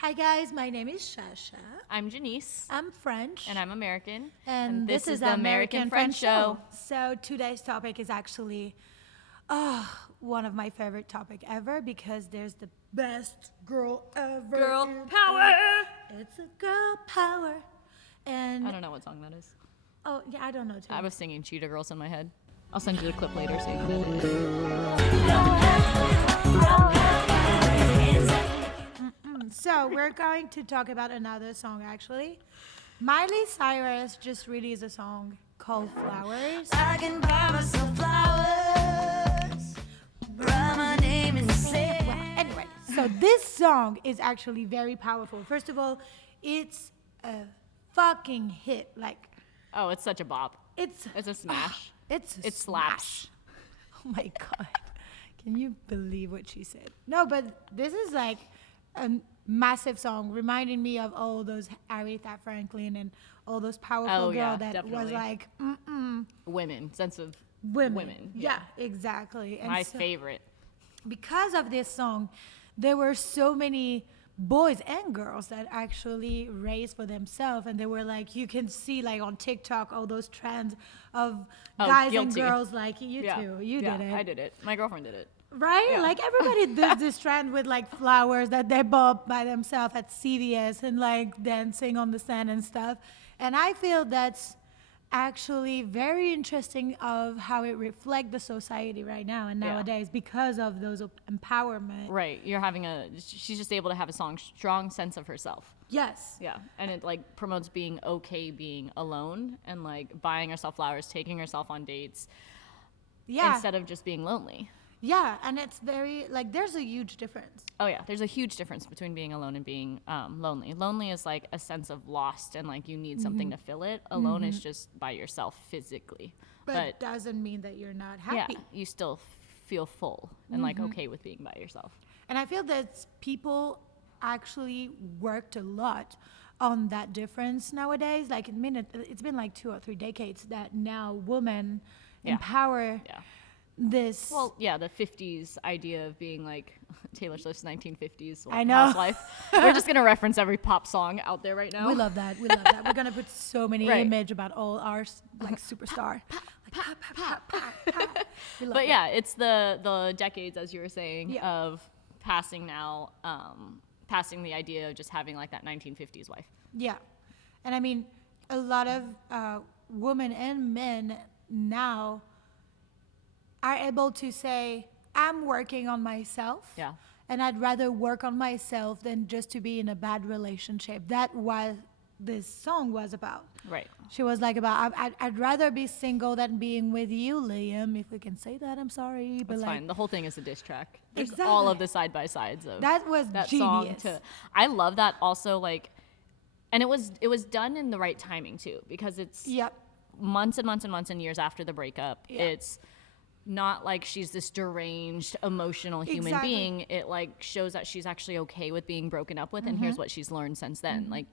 Hi guys, my name is Shasha. I'm Janice. I'm French. And I'm American. And this is the American French Show. So today's topic is actually one of my favorite topic ever because there's the best girl ever. Girl power! It's a girl power. And I don't know what song that is. oh yeah, I don't know too. I was singing Cheetah Girls in my head. I'll send you the clip later so you can edit it. So we're going to talk about another song actually. Miley Cyrus just released a song called Flowers. I can buy myself flowers. Write my name in the sand. Well, anyway, so this song is actually very powerful. First of all, it's a fucking hit. Like, Oh, it's such a bop. it's It's a smash. it's a It slaps. smash. Oh my god, can you believe what she said? No, but this is like a massive song, reminding me of all those Aretha Franklin and all those powerful Oh, girl yeah, that was definitely. like Women. Sense of women. Yeah. Yeah, exactly. And My so- favorite. because of this song, there were so many boys and girls that actually raised for themselves, and they were like, you can see like on TikTok all those trends of Oh, guys guilty. and girls like you too. You yeah, did it, I did it. My girlfriend did it. right? Yeah. Like everybody does this trend with like flowers that they bought by themselves at CVS and like dancing on the sand and stuff. And I feel that's actually very interesting of how it reflects the society right now and Yeah. nowadays because of those empowerment. Right. She's just able to have a strong sense of herself. Yes. Yeah. And it like promotes being okay being alone and like buying herself flowers, taking herself on dates Yeah. instead of just being lonely. Yeah. And it's very, like, there's a huge difference. Oh yeah, there's a huge difference between being alone and being lonely. Lonely is like a sense of lost and like you need something to fill it. Alone is just by yourself physically. But it doesn't mean that you're not happy. yeah, you still feel full and like okay with being by yourself. And I feel that people actually worked a lot on that difference nowadays. Like, it's been like 2 or 3 decades that now women Yeah. empower Yeah. this. Well, yeah, the 50s idea of being like Taylor Swift's 1950s I know. housewife. We're just gonna reference every pop song out there right now. we love that. We love that. We're gonna put so many Right. image about all our like superstar. Like, pa, pa, pa, pa, pa. We love But that. yeah, it's the decades, as you were saying, Yeah. of passing now, passing the idea of just having like that 1950s wife. Yeah. And I mean, a lot of women and men now are able to say, I'm working on myself. Yeah. And I'd rather work on myself than just to be in a bad relationship. That was this song was about. Right. She was like about, I'd rather be single than being with you, Liam. If we can say that, I'm sorry. But That's like, fine. The whole thing is a diss track. There's all Exactly. of the side by sides of that was that genius. song. I love that also. Like, and it was done in the right timing too, because it's Yep. months and months and months and years after the breakup. Yeah. It's not like she's this deranged emotional human Exactly. being. It like shows that she's actually okay with being broken up with, and here's what she's learned since then. Like,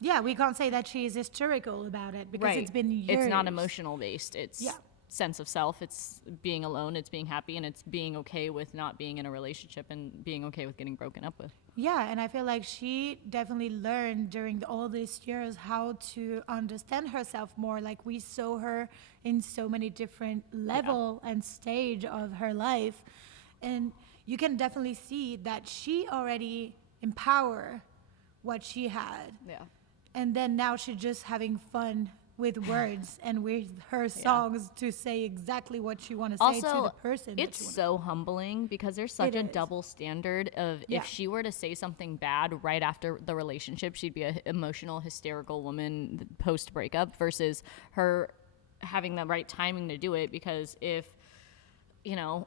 Yeah, we can't say that she's hysterical about it because right, it's been years. it's not emotional based. It's Yeah. sense of self. It's being alone. It's being happy, and it's being okay with not being in a relationship and being okay with getting broken up with. Yeah, and I feel like she definitely learned during all these years how to understand herself more. Like we saw her in so many different level and stage of her life, and you can definitely see that she already empower what she had, Yeah. and then now she's just having fun with words and with her songs to say exactly what she want to say to Also, the person. that it's you wanna- so humbling because there's such It a is. double standard of Yeah. if she were to say something bad right after the relationship, she'd be an emotional, hysterical woman post breakup versus her having the right timing to do it. Because if, you know,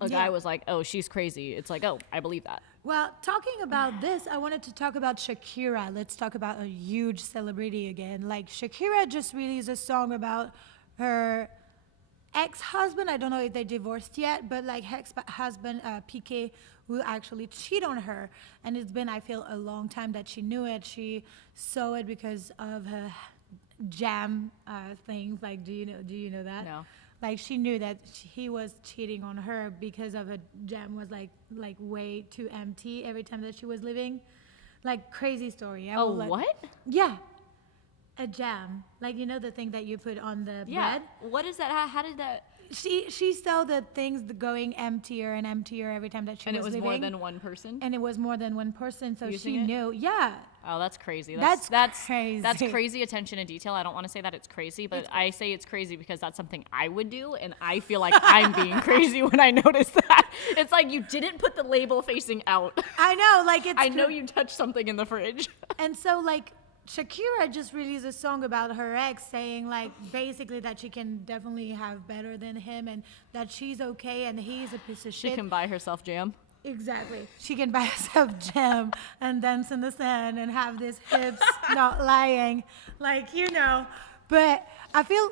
a Yeah. guy was like, oh, she's crazy, it's like, oh, I believe that. Well, talking about this, I wanted to talk about Shakira. Let's talk about a huge celebrity again. Like Shakira just released a song about her ex-husband. I don't know if they divorced yet, but like ex-husband Piqué, who actually cheated on her. And it's been, I feel, a long time that she knew it. She saw it because of her jam things. Like, do you know that? No. Like she knew that he was cheating on her because of her jam was like way too empty every time that she was leaving. Like crazy story. I Oh, will look- what? Yeah. A jam. Like, you know, the thing that you put on the Yeah. bread? What is that? How did that? She saw the things going emptier and emptier every time that she And it was leaving. more than one person. And it was more than one person, so Using she it? knew. Yeah. Oh, that's crazy. That's That's crazy. crazy attention to detail. I don't want to say that it's crazy, but I say it's crazy because that's something I would do, and I feel like I'm being crazy when I notice that. It's like you didn't put the label facing out. I know, like it's I know you touched something in the fridge. And so like Shakira just released a song about her ex saying like basically that she can definitely have better than him and that she's okay and he's a piece of She shit. can buy herself jam. Exactly. She can buy herself jam and dance in the sand and have these hips not lying. Like, you know. But I feel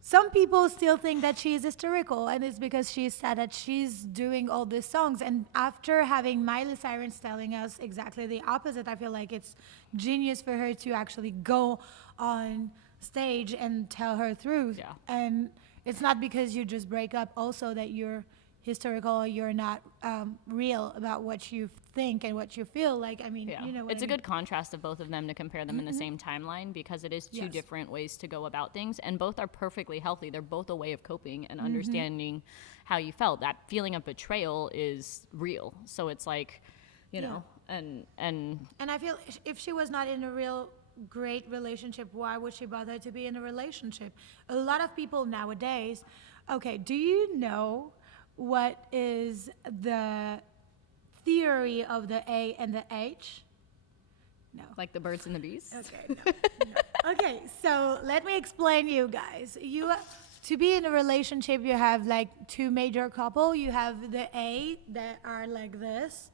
some people still think that she is hysterical, and it's because she said that she's doing all these songs. And after having Miley Cyrus telling us exactly the opposite, I feel like it's genius for her to actually go on stage and tell her truth. Yeah. And it's not because you just break up also that you're hysterical, you're not real about what you think and what you feel. Like, I mean, Yeah. you know what It's I a mean? good contrast of both of them to compare them in the same timeline because it is two Yes. different ways to go about things, and both are perfectly healthy. They're both a way of coping and understanding how you felt. That feeling of betrayal is real. So it's like, you know, and And I feel if she was not in a real great relationship, why would she bother to be in a relationship? A lot of people nowadays, okay, do you know what is the theory of the A and the H? No. like the birds and the bees. Okay, no. Okay, so let me explain you guys. To be in a relationship, you have like two major couple. You have the A that are like this,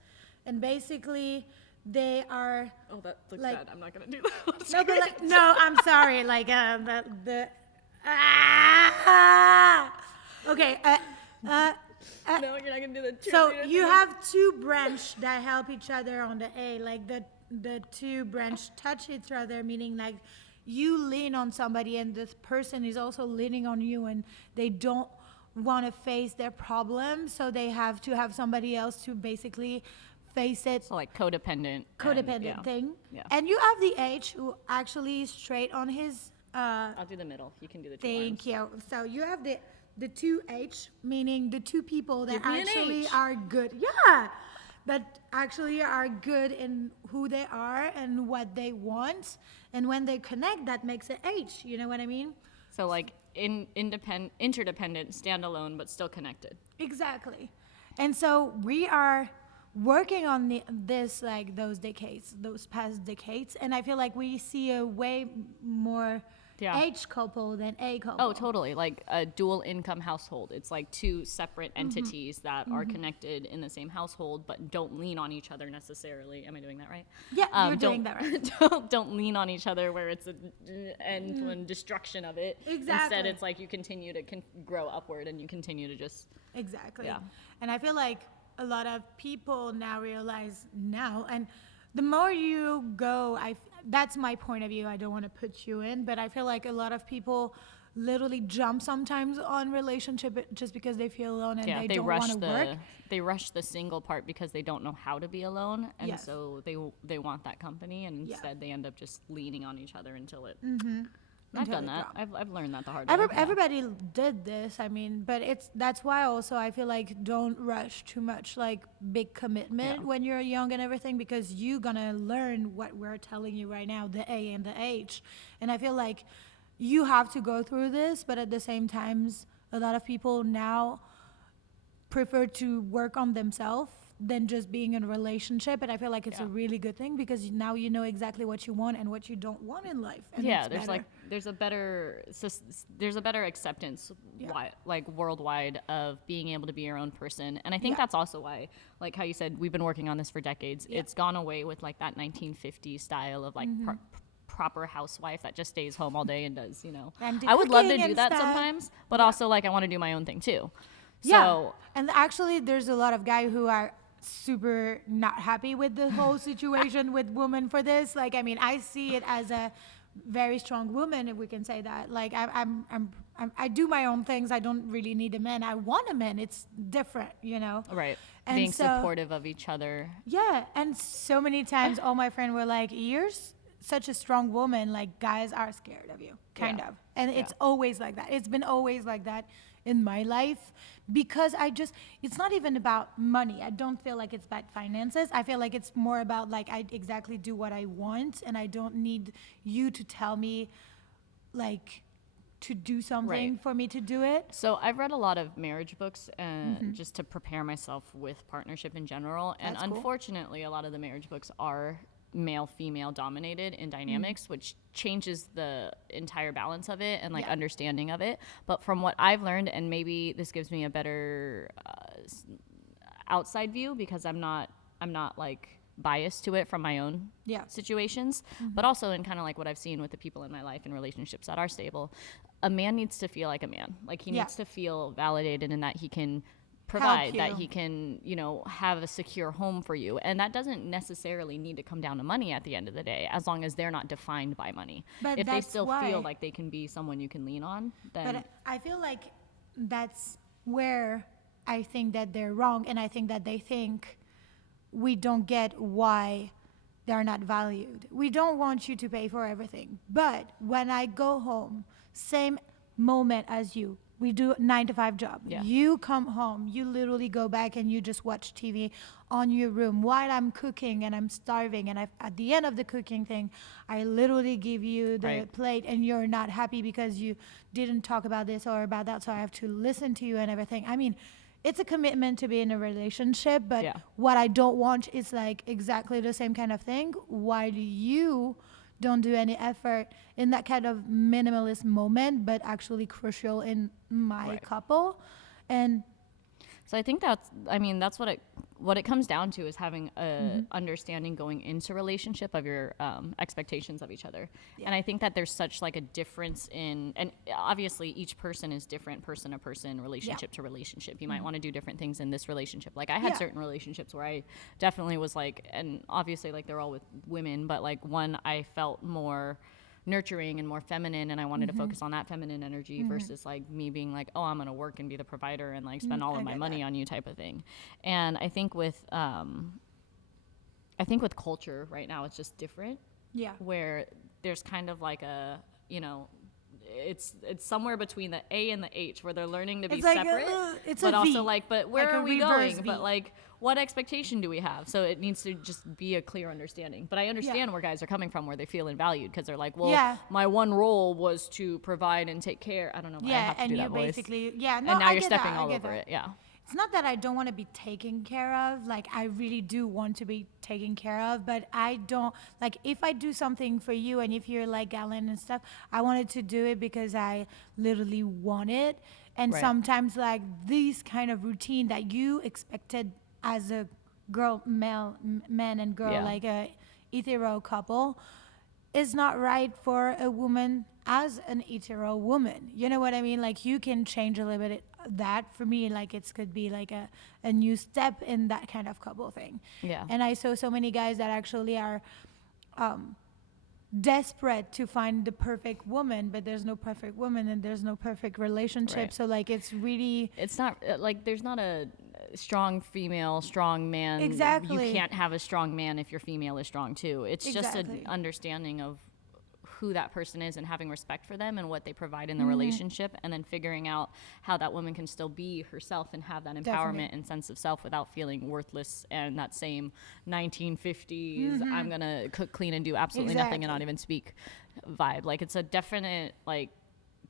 and basically they are Oh, that looks Like- bad. I'm not gonna do that. no, but like no, I'm sorry, like okay. No, you're not gonna do the So cheerleader you thing. have two branch that help each other on the A, like the two branch touch each other, meaning like you lean on somebody and this person is also leaning on you and they don't want to face their problem, so they have to have somebody else to basically face it. So like codependent. Codependent and, yeah. thing. Yeah. And you have the H who actually is straight on his I'll do the middle. You can do the two Thank arms. you. So you have the two H, meaning the two people that Give me an actually H. are good. Yeah, that actually are good in who they are and what they want. And when they connect, that makes an H. You know what I mean? So like interdependent, standalone, but still connected. Exactly. And so we are working on this like those past decades, and I feel like we see a way more Yeah. H couple than A couple. Oh, totally. Like a dual income household. It's like two separate entities that are connected in the same household, but don't lean on each other necessarily. Am I doing that right? Yeah, you're doing don't- that right. don't lean on each other where it's an end and destruction of it. Instead, Exactly. it's like you continue to grow upward and you continue to just. Exactly. Yeah. And I feel like a lot of people now realize now, and the more you go, that's my point of view. I don't want to put you in, but I feel like a lot of people literally jump sometimes on relationship just because they feel alone and Yeah, they they don't rush want to work. they rush the single part because they don't know how to be alone, and Yes. so they want that company, and Yeah. instead they end up just leaning on each other until it. I've Until done it that. drops. I've learned that the hard way. Yeah. Everybody did this. I mean, but that's why also I feel like don't rush too much, like big commitment Yeah. when you're young and everything, because you're gonna learn what we're telling you right now, the A and the H. And I feel like you have to go through this, but at the same times, a lot of people now prefer to work on themselves than just being in a relationship. And I feel like it's a Yeah. really good thing because now you know exactly what you want and what you don't want in life. And Yeah, it's there's better. like there's a better acceptance like worldwide of being able to be your own person, and I think Yeah. that's also why, like how you said, we've been working on this for decades. It's gone away with like that 1950s style of like Mm-hmm. proper housewife that just stays home all day and does, you know. And do I would love to cooking do and that stuff. sometimes, but also like I want to do my own thing too. Yeah, So and actually, there's a lot of guys who are super not happy with the whole situation with women for this. Like, I mean, I see it as a very strong woman, if we can say that. Like I do my own things. I don't really need a man. I want a man. It's different, you know. Right. And Being so- supportive of each other. Yeah, and so many times all my friends were like, "You're such a strong woman. Like guys are scared of you, kind Yeah. of." And it's Yeah. always like that. It's been always like that in my life because it's not even about money. I don't feel like it's about finances. I feel like it's more about like I exactly do what I want, and I don't need you to tell me like to do something Right. for me to do it. So I've read a lot of marriage books just to prepare myself with partnership in general. And That's cool. unfortunately, a lot of the marriage books are male female dominated in dynamics, which changes the entire balance of it and like Yeah. understanding of it. But from what I've learned, and maybe this gives me a better outside view because I'm not like biased to it from my own Yeah. situations, but also in kind of like what I've seen with the people in my life and relationships that are stable. A man needs to feel like a man. Like he Yeah. needs to feel validated in that he can provide, that you. he can, you know, have a secure home for you. And that doesn't necessarily need to come down to money at the end of the day, as long as they're not defined by money. But If they that's still why- feel like they can be someone you can lean on, then But I feel like that's where I think that they're wrong, and I think that they think we don't get why they're not valued. We don't want you to pay for everything. But when I go home, same moment as you, we do a 9 to 5 job. Yeah. You come home, you literally go back and you just watch TV on your room while I'm cooking and I'm starving. And at the end of the cooking thing, I literally give you the Right. plate and you're not happy because you didn't talk about this or about that. So I have to listen to you and everything. I mean, it's a commitment to be in a relationship, but Yeah. what I don't want is like exactly the same kind of thing. Why do you don't do any effort in that kind of minimalist moment, but actually crucial in my Right. couple? And so I think that's what it comes down to is having a understanding going into relationship of your expectations of each other. Yeah. And I think that there's such like a difference in, and obviously each person is different, person to person, relationship to relationship. You might want to do different things in this relationship. Like I had Yeah. certain relationships where I definitely was like, and obviously like they're all with women, but like one I felt more nurturing and more feminine, and I wanted to focus on that feminine energy versus like me being like, oh, I'm gonna work and be the provider and like spend all I of my get money that. on you type of thing. And I think with culture right now it's just different, yeah, where there's kind of like a, you know, it's somewhere between the A and the H where they're learning to be It's like separate, it's but a also V, like, but where like a are we reverse going? V. But like, what expectation do we have? So it needs to just be a clear understanding. But I understand where guys are coming from, where they feel invalued because they're like, well, Yeah. my one role was to provide and take care. I don't know. I yeah, have to and do you that voice. basically, yeah, no, And now I you're get stepping that, I all get over that. it. Yeah. It's not that I don't want to be taken care of. Like, I really do want to be taken care of, but I don't, like, if I do something for you and if you're like Ellen and stuff, I wanted to do it because I literally want it. And Right. sometimes, like, these kind of routine that you expected as a man and girl, Yeah. like a hetero couple, is not right for a woman as an hetero woman. You know what I mean? Like you can change a little bit that. For me, like it could be like a new step in that kind of couple thing. Yeah. And I saw so many guys that actually are desperate to find the perfect woman, but there's no perfect woman and there's no perfect relationship. Right. So like it's really It's not like there's not a strong female, strong man. Exactly. You can't have a strong man if your female is strong too. It's just Exactly. an understanding of who that person is and having respect for them and what they provide in the Mm-hmm. relationship, and then figuring out how that woman can still be herself and have that empowerment Definitely. and sense of self without feeling worthless and that same 1950s I'm gonna cook, clean, and do absolutely nothing and not Mm-hmm. Exactly. even speak vibe. Like it's a definite like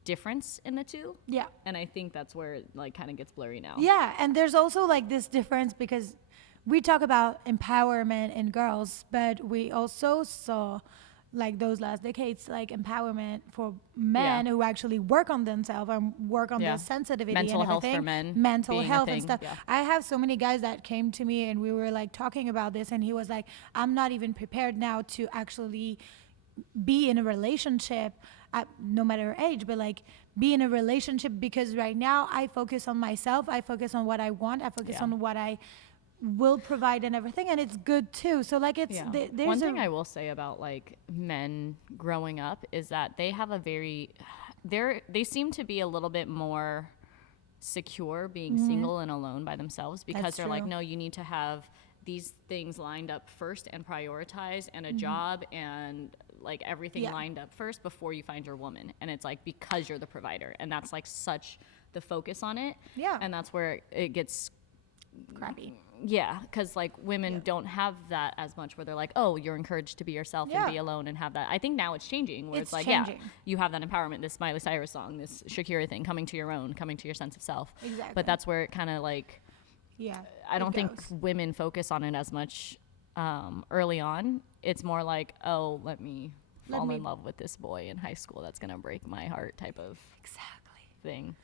difference in the two. yeah. And I think that's where it like kind of gets blurry now. Yeah, and there's also like this difference because we talk about empowerment in girls, but we also saw like those last decades like empowerment for men Yeah. who actually work on themselves and work on Yeah. their sensitivity Mental and health for everything. men Mental being a health and thing, stuff. yeah. I have so many guys that came to me and we were like talking about this and he was like, I'm not even prepared now to actually be in a relationship no matter age, but like be in a relationship because right now I focus on myself, I focus on what I want, I focus Yeah. on what I will provide and everything, and it's good too. So like it's Yeah. there's One a thing I will say about like men growing up is that they have a very they seem to be a little bit more secure being single and alone by themselves because That's they're like, true. no, you need to have these things lined up first and prioritized and a job and like everything Yeah. lined up first before you find your woman. And it's like because you're the provider, and that's like such the focus on it. Yeah. And that's where it gets crappy. yeah, because like women don't have that as much where they're like, oh, you're encouraged to be yourself and be Yeah. alone and have that. I think now it's changing where it's, It's like, changing. yeah, you have that empowerment, this Miley Cyrus song, this Shakira thing, coming to your own, coming to your sense of self. Exactly. But that's where it kind of like, Yeah. I don't it think goes. women focus on it as much early on. It's more like, oh, let me fall me- in love with this boy in high school that's going to break my heart type of Exactly. thing.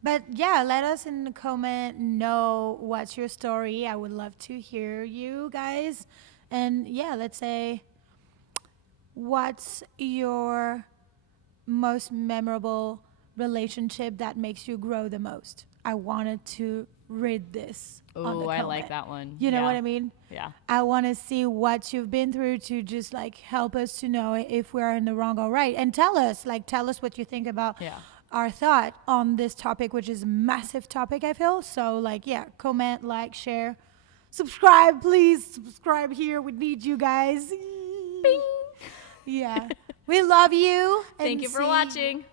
But yeah, let us in the comment know what's your story. I would love to hear you guys. And yeah, let's say what's your most memorable relationship that makes you grow the most? I wanted to read this. on the Oh, I like comment. that one. You know Yeah. what I mean? Yeah. I want to see what you've been through to just like help us to know if we're in the wrong or right. And tell us what you think about Yeah. our thought on this topic, which is a massive topic, I feel. So like, yeah, comment, like, share, subscribe, please subscribe here. We need you guys. Bing. Yeah. We love you. Thank and you for see- watching.